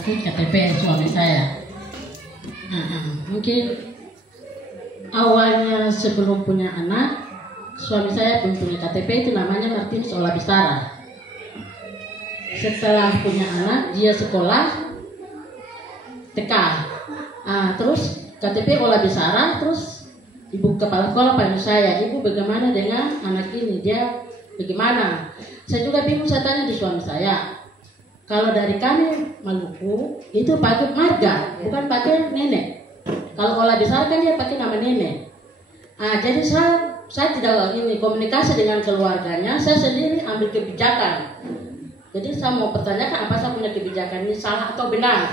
menyangkut KTP suami saya. Mungkin awalnya sebelum punya anak, suami saya belum punya KTP, itu namanya Martinus Olabisara. Setelah punya anak, dia sekolah TK. Terus KTP Olabisara, terus ibu kepala sekolah panggil saya, ibu bagaimana dengan anak ini, dia bagaimana? Saya juga bingung, saya tanya di suami saya. Kalau dari kami Maluku itu pakai marga, bukan pakai nenek. Kalau Olabisara kan dia pakai nama nenek. Jadi saya tidak ini komunikasi dengan keluarganya, saya sendiri ambil kebijakan. Jadi saya mau pertanyakan apa saya punya kebijakan ini salah atau benar.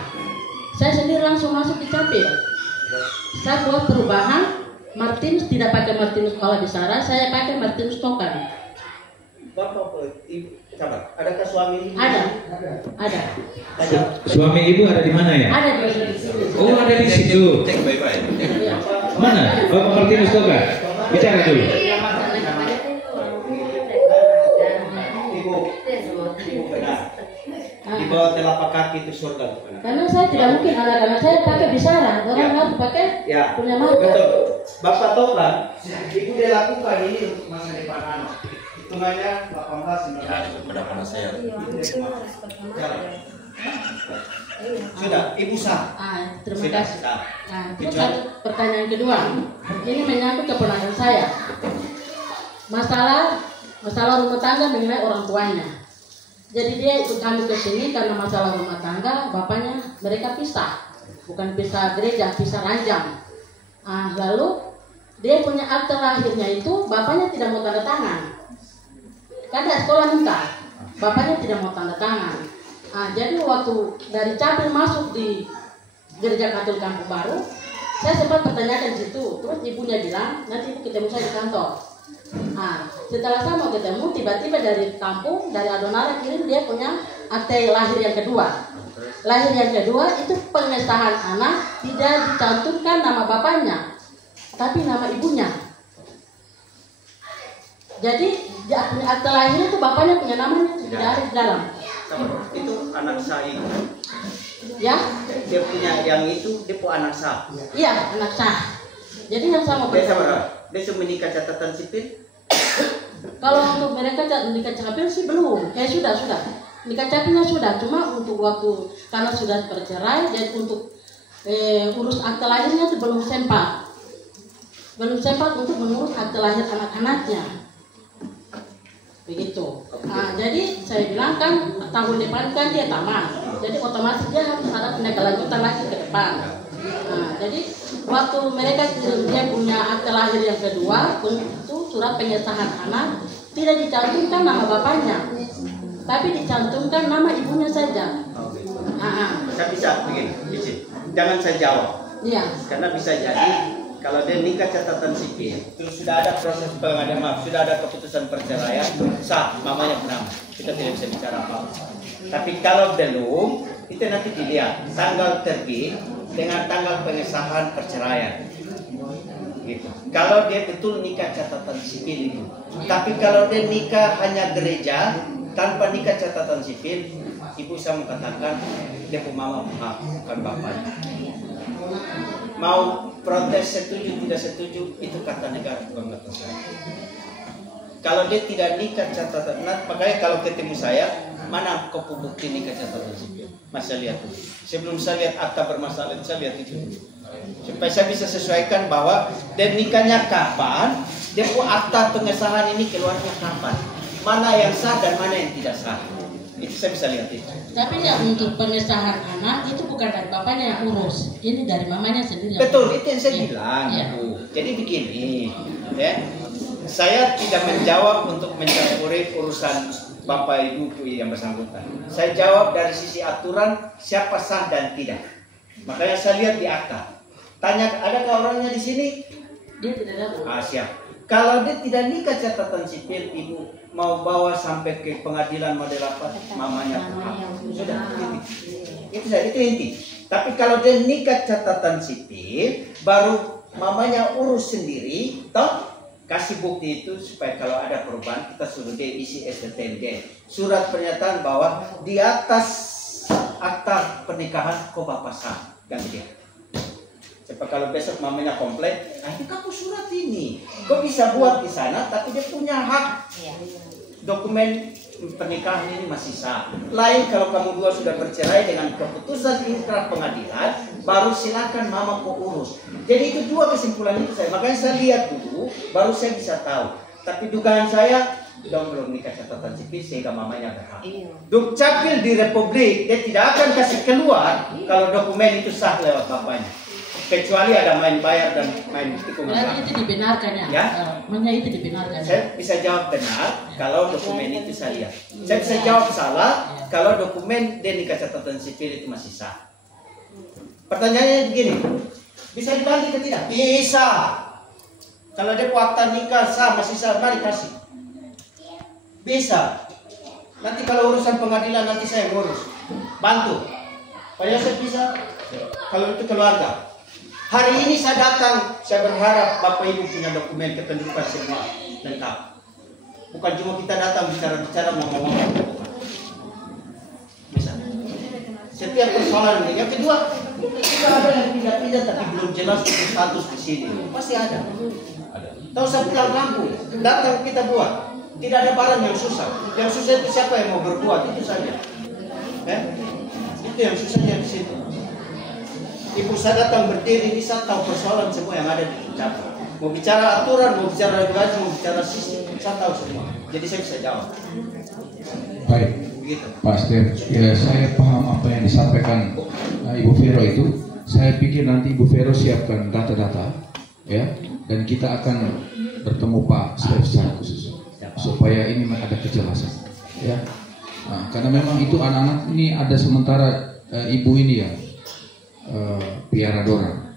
Saya sendiri langsung masuk di Capil. Saya buat perubahan, Martinus tidak pakai Martinus Olabisara, saya pakai Martinus Tokan. Bapak, ibu, sabar. Adakah suami ibu? Ada. Suami ibu ada di mana ya? Ada di sini. Oh, ada di situ. Cek baik-baik. Mana? Bapak Martinus Toga. Bicara dulu. Ibu benar. Di bawah telapak kaki itu surga. Karena saya tidak mungkin anak-anak saya pakai Bisara, orang harus pakai punya marga. Betul. Bapak tahu kan, ibu dia lakukan ini untuk masa depan anak. Hitungannya 18 pada pada saya. Sudah, ibu sah. Terima kasih. Terus ada pertanyaan kedua. Ini menyangkut keponakan saya. Masalah rumah tangga mengenai orang tuanya. Jadi dia ikut kami ke sini karena masalah rumah tangga, bapaknya mereka pisah, bukan pisah gereja, pisah ranjang. Lalu dia punya akte lahirnya itu, bapaknya tidak mau tanda tangan. Karena sekolah minta, bapaknya tidak mau tanda tangan. Jadi waktu dari Capil masuk di gereja Katolik Kampung Baru, saya sempat bertanyakan di situ. Terus ibunya bilang, nanti ibu ketemu saya di kantor. Setelah saya mau ketemu, tiba-tiba dari kampung, dari Adonara kirim dia punya akte lahir yang kedua. Lahir yang kedua itu pengesahan anak tidak dicantumkan nama bapaknya, tapi nama ibunya. Jadi di akte lahir itu bapaknya punya namanya tidak ada di dalam. Itu anak saya. Ya? Dia punya yang itu, dia punya anak sah. Iya, anak sah. Jadi yang sama dia sudah menikah catatan sipil. Kalau untuk mereka nikah capil sih belum. Sudah. Nikah capilnya sudah, cuma untuk waktu karena sudah bercerai, jadi untuk urus akte lahirnya itu belum sempat. Belum sempat untuk mengurus akte lahir anak-anaknya. Begitu. Jadi saya bilang kan tahun depan kan dia tamat. Jadi otomatis dia harus ada kelanjutan lagi ke depan. Jadi waktu mereka dia punya akte lahir yang kedua, itu surat pengesahan anak tidak dicantumkan nama bapaknya, tapi dicantumkan nama ibunya saja. Saya bisa begini, jangan saya jawab. Iya. Karena bisa jadi kalau dia nikah catatan sipil, terus sudah ada proses pengadilan, sudah ada keputusan perceraian, sah mamanya bernama. Kita tidak bisa bicara apa-apa. Tapi kalau belum, itu nanti dilihat tanggal terbit dengan tanggal pengesahan perceraian. Gitu. Kalau dia betul nikah catatan sipil itu. Tapi kalau dia nikah hanya gereja tanpa nikah catatan sipil, ibu saya mengatakan dia pun mama bukan bapaknya. Mau protes setuju tidak setuju itu kata negara, bukan kata saya. Kalau dia tidak nikah catatan, makanya kalau ketemu saya, mana kopi bukti nikah catatan sipil? Mas saya lihat dulu. Sebelum saya lihat akta bermasalah, saya lihat itu dulu. Supaya saya bisa sesuaikan bahwa dia nikahnya kapan, dia pun akta pengesahan ini keluarnya kapan, mana yang sah dan mana yang tidak sah. Itu saya bisa lihat itu. Tapi ya untuk pengesahan anak itu bukan dari bapaknya yang urus, ini dari mamanya sendiri. Betul, itu yang saya bilang. Jadi begini, ya. Saya tidak menjawab untuk mencampuri urusan bapak ibu yang bersangkutan. Saya jawab dari sisi aturan siapa sah dan tidak. Makanya saya lihat di akta. Tanya, adakah orangnya di sini? Dia tidak ada. Siap. Kalau dia tidak nikah catatan sipil, ibu mau bawa sampai ke pengadilan model apa? Mamanya. Sudah. Itu inti. Tapi kalau dia nikah catatan sipil, baru mamanya urus sendiri, toh? Kasih bukti itu supaya kalau ada perubahan kita suruh dia isi STMJ, surat pernyataan bahwa di atas akta pernikahan, kok bapak sah, ganti dia. Sebab kalau besok mamanya komplain, itu kamu surat ini, kok bisa buat di sana, tapi dia punya hak. Dokumen pernikahan ini masih sah. Lain kalau kamu dua sudah bercerai dengan keputusan inkrah pengadilan, baru silakan mama kok urus. Jadi itu dua kesimpulan itu saya. Makanya saya lihat dulu, baru saya bisa tahu. Tapi dugaan saya, belum nikah catatan sipil sehingga mamanya berhak. Dukcapil di Republik, dia tidak akan kasih keluar kalau dokumen itu sah lewat bapaknya. Kecuali ada main bayar dan main tikung. Berarti itu dibenarkan ya? Maksudnya itu dibenarkan. Saya bisa jawab benar kalau dokumen itu saya lihat. Saya bisa jawab salah kalau dokumen dia nikah catatan sipil itu masih sah. Pertanyaannya begini, bisa diganti ke tidak? Bisa. Kalau dia akta nikah sah masih sah, mari kasih. Bisa. Nanti kalau urusan pengadilan nanti saya ngurus, bantu. Padahal saya bisa. Kalau itu keluarga. Hari ini saya datang, saya berharap Bapak Ibu punya dokumen kependudukan semua lengkap. Bukan cuma kita datang bicara-bicara ngomong-ngomong. Bisa. Setiap persoalan ini. Yang kedua, kita ada yang pindah-pindah tapi belum jelas status di sini. Pasti ada. Tahu saya pulang kampung, datang kita buat. Tidak ada barang yang susah. Yang susah itu siapa yang mau berbuat, itu saja. Itu yang susahnya di situ. Ibu saya datang berdiri, bisa tahu persoalan semua yang ada di Dukcapil. Mau bicara aturan, mau bicara regulasi, mau bicara sistem, saya tahu semua. Jadi saya bisa jawab. Baik, begitu. Pak Stef, ya, saya paham apa yang disampaikan Ibu Vero itu. Saya pikir nanti Ibu Vero siapkan data-data, ya, dan kita akan bertemu Pak Stef secara khusus supaya ini ada kejelasan, ya. Nah, karena memang itu anak-anak ini ada sementara ibu ini ya. Piara dorang.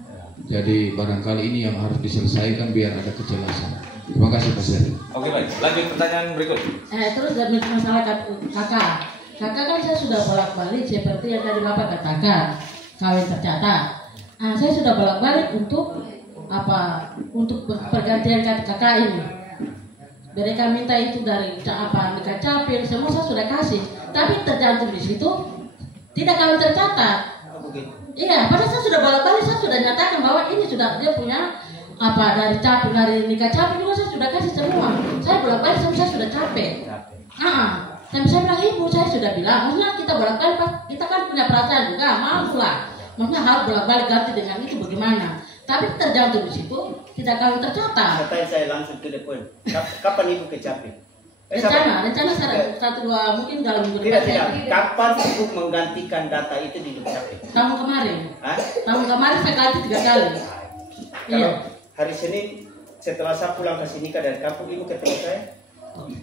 Jadi barangkali ini yang harus diselesaikan biar ada kejelasan. Terima kasih Pak Seri. Oke baik, lanjut pertanyaan berikut. Terus dari masalah kakak kan saya sudah bolak-balik seperti yang tadi Bapak katakan, kawin tercatat. Saya sudah bolak-balik untuk untuk pergantian kakak ini. Mereka minta itu dari nikah capil, semua saya sudah kasih. Tapi tercantum di situ tidak kawin tercatat. Iya, padahal saya sudah bolak-balik, saya sudah nyatakan bahwa ini sudah dia punya dari nikah capil juga saya sudah kasih semua. Saya bolak-balik sampai saya sudah capek. Tapi saya bilang ibu, saya sudah bilang, maksudnya kita bolak-balik, kita kan punya perasaan juga, mampu lah. Maksudnya harus bolak-balik ganti dengan itu bagaimana? Tapi tergantung di situ tidak kawin tercatat. Katanya saya langsung to the point. Kapan ibu ke Capil? Rencana 1-2 mungkin dalam minggu depan. Tidak. Kapan ibu menggantikan data itu di Dukcapil? Tahun kemarin. Tahun kemarin saya ganti 3 kali. Kalau hari Senin setelah saya pulang ke sini dari kampung, ibu ketemu saya.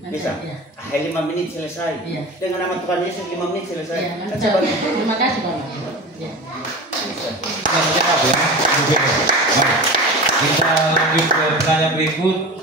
Bisa? 5 menit selesai. Dengan nama Tuhan Yesus 5 menit selesai. Terima kasih Bapak. Kita lanjut ke pertanyaan berikut.